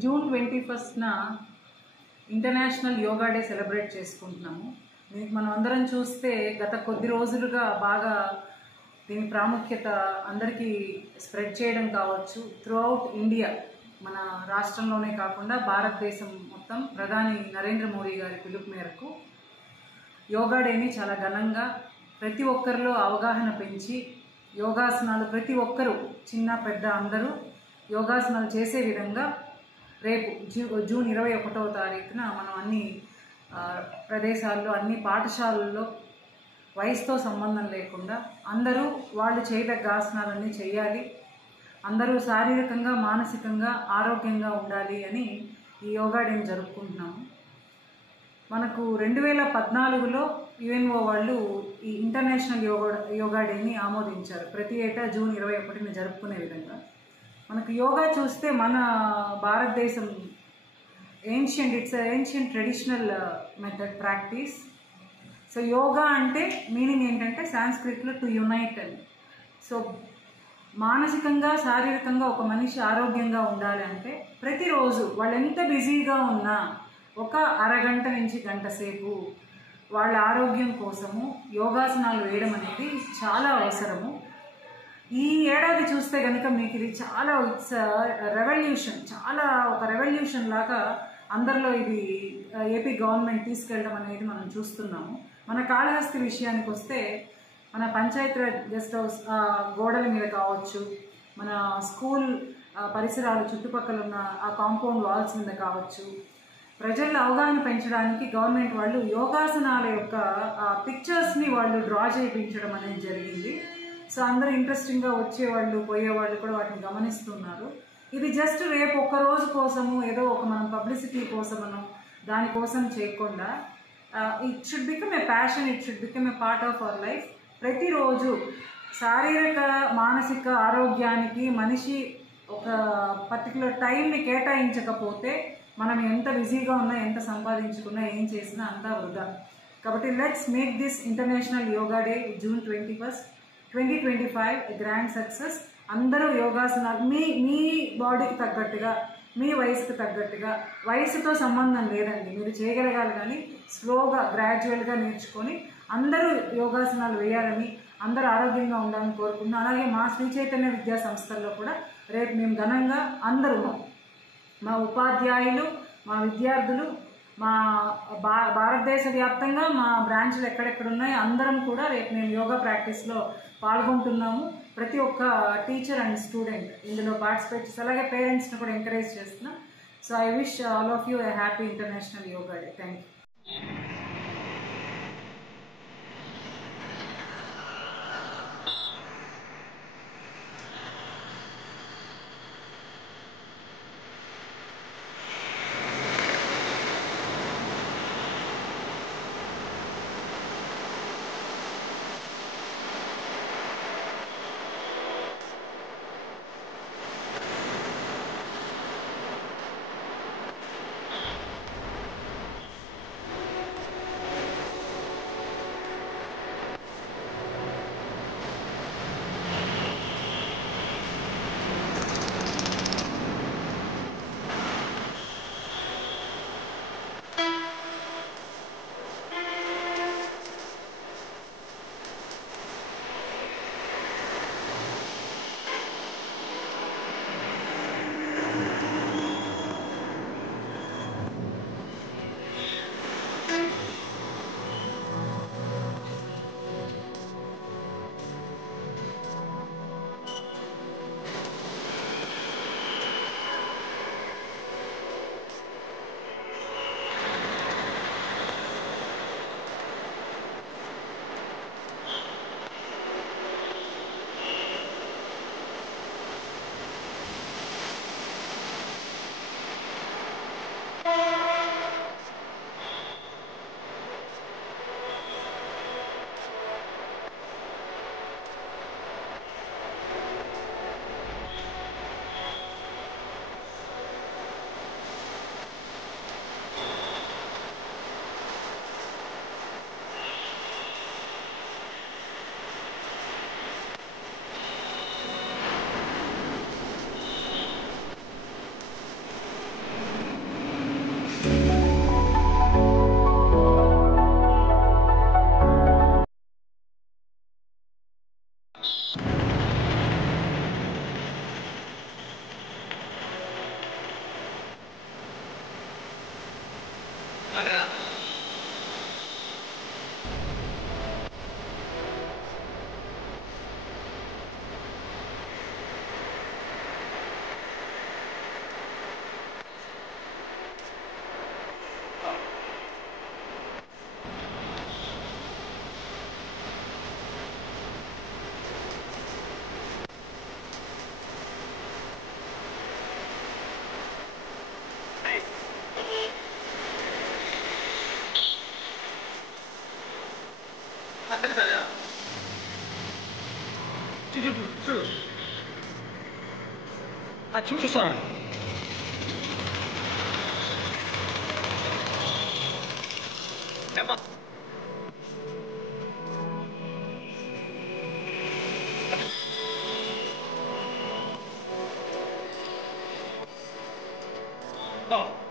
June 21న international yoga day celebrate చేసుకుంటున్నాము. దీనికి మనం అందరం చూస్తే గత కొద్ది రోజులుగా బాగా దీని ప్రాముఖ్యత అందరికీ స్ప్రెడ్ చేయడం కావచ్చు. త్రూఅవుట్ ఇండియా, మన రాష్ట్రంలోనే కాకుండా భారతదేశం మొత్తం ప్రధాని నరేంద్ర మోడీ గారి పిలుపు మేరకు యోగా డేని చాలా ఘనంగా ప్రతి ఒక్కరిలో అవగాహన పెంచి యోగాసనాలు ప్రతి ఒక్కరూ చిన్న పెద్ద అందరూ యోగాసనాలు చేసే విధంగా రేపు జూన్ 21వ తారీఖున మనం అన్ని ప్రదేశాల్లో, అన్ని పాఠశాలల్లో వయసుతో సంబంధం లేకుండా అందరూ వాళ్ళు చేయదగ్గ ఆసనాలన్నీ చేయాలి, అందరూ శారీరకంగా మానసికంగా ఆరోగ్యంగా ఉండాలి అని ఈ యోగా డేని జరుపుకుంటున్నాము. మనకు 2014లో యుఎన్ఓ వాళ్ళు ఈ ఇంటర్నేషనల్ యోగా డేని ఆమోదించారు. ప్రతి ఏటా జూన్ 21న జరుపుకునే విధంగా. మనకు యోగా చూస్తే మన భారతదేశం it's ancient traditional method practice. So yoga అంటే మీనింగ్ ఏంటంటే సాంస్క్రిట్లో టు యునైట్ అని. సో మానసికంగా శారీరకంగా ఒక మనిషి ఆరోగ్యంగా ఉండాలి అంటే ప్రతిరోజు వాళ్ళు ఎంత బిజీగా ఉన్నా ఒక అరగంట నుంచి గంట సేపు వాళ్ళ ఆరోగ్యం కోసము యోగాసనాలు వేయడం అనేది చాలా అవసరము. ఈ ఏడాది చూస్తే కనుక మీకు ఇది చాలా రెవల్యూషన్, చాలా ఒక రెవల్యూషన్ లాగా అందరిలో ఇది ఏపీ గవర్నమెంట్ తీసుకెళ్ళడం అనేది మనం చూస్తున్నాము. మన కాళహస్తి విషయానికి వస్తే మన పంచాయతీరాజ్ గెస్ట్ హౌస్ గోడల మీద కావచ్చు, మన స్కూల్ పరిసరాలు చుట్టుపక్కల ఉన్న ఆ కాంపౌండ్ వాల్స్ మీద కావచ్చు, ప్రజల్లో అవగాహన పెంచడానికి గవర్నమెంట్ వాళ్ళు యోగాసనాల యొక్క పిక్చర్స్ని వాళ్ళు డ్రా చేయించడం అనేది జరిగింది. సో అందరూ ఇంట్రెస్టింగ్గా వచ్చేవాళ్ళు పోయేవాళ్ళు కూడా వాటిని గమనిస్తున్నారు. ఇది జస్ట్ రేపు ఒక్క రోజు కోసము ఏదో ఒక మనం పబ్లిసిటీ కోసమను దానికోసం చేయకుండా it should become a passion, it should become a part of our life. ప్రతిరోజు శారీరక మానసిక ఆరోగ్యానికి మనిషి ఒక పర్టికులర్ టైంని కేటాయించకపోతే మనం ఎంత బిజీగా ఉన్నా, ఎంత సంపాదించుకున్నా, ఏం చేసినా అంతా వృధా. కాబట్టి let's make this international yoga day June 21, 2025 grand success. అందరూ యోగాసనాలు మీ బాడీకి తగ్గట్టుగా, మీ వయసుకు తగ్గట్టుగా, వయసుతో సంబంధం లేదండి, మీరు చేయగలగాలి. కానీ స్లోగా గ్రాడ్యువల్గా నేర్చుకొని అందరూ యోగాసనాలు వేయాలని, అందరూ ఆరోగ్యంగా ఉండాలని కోరుకుంటున్నాం. అలాగే మా శ్రీ చైతన్య విద్యా సంస్థల్లో కూడా రేపు మేము ఘనంగా అందరూ, మా ఉపాధ్యాయులు, మా విద్యార్థులు, మా భారతదేశ వ్యాప్తంగా మా బ్రాంచ్లు ఎక్కడెక్కడ ఉన్నాయో అందరం కూడా రేపు మేము యోగా ప్రాక్టీస్లో పాల్గొంటున్నాము. ప్రతి ఒక్క టీచర్ అండ్ స్టూడెంట్ ఇందులో పార్టిసిపేట్ చేసి, అలాగే పేరెంట్స్ని కూడా ఎంకరేజ్ చేస్తున్నాం. So I wish all of you a happy international yoga day. Thank you. 出上。干嘛？到。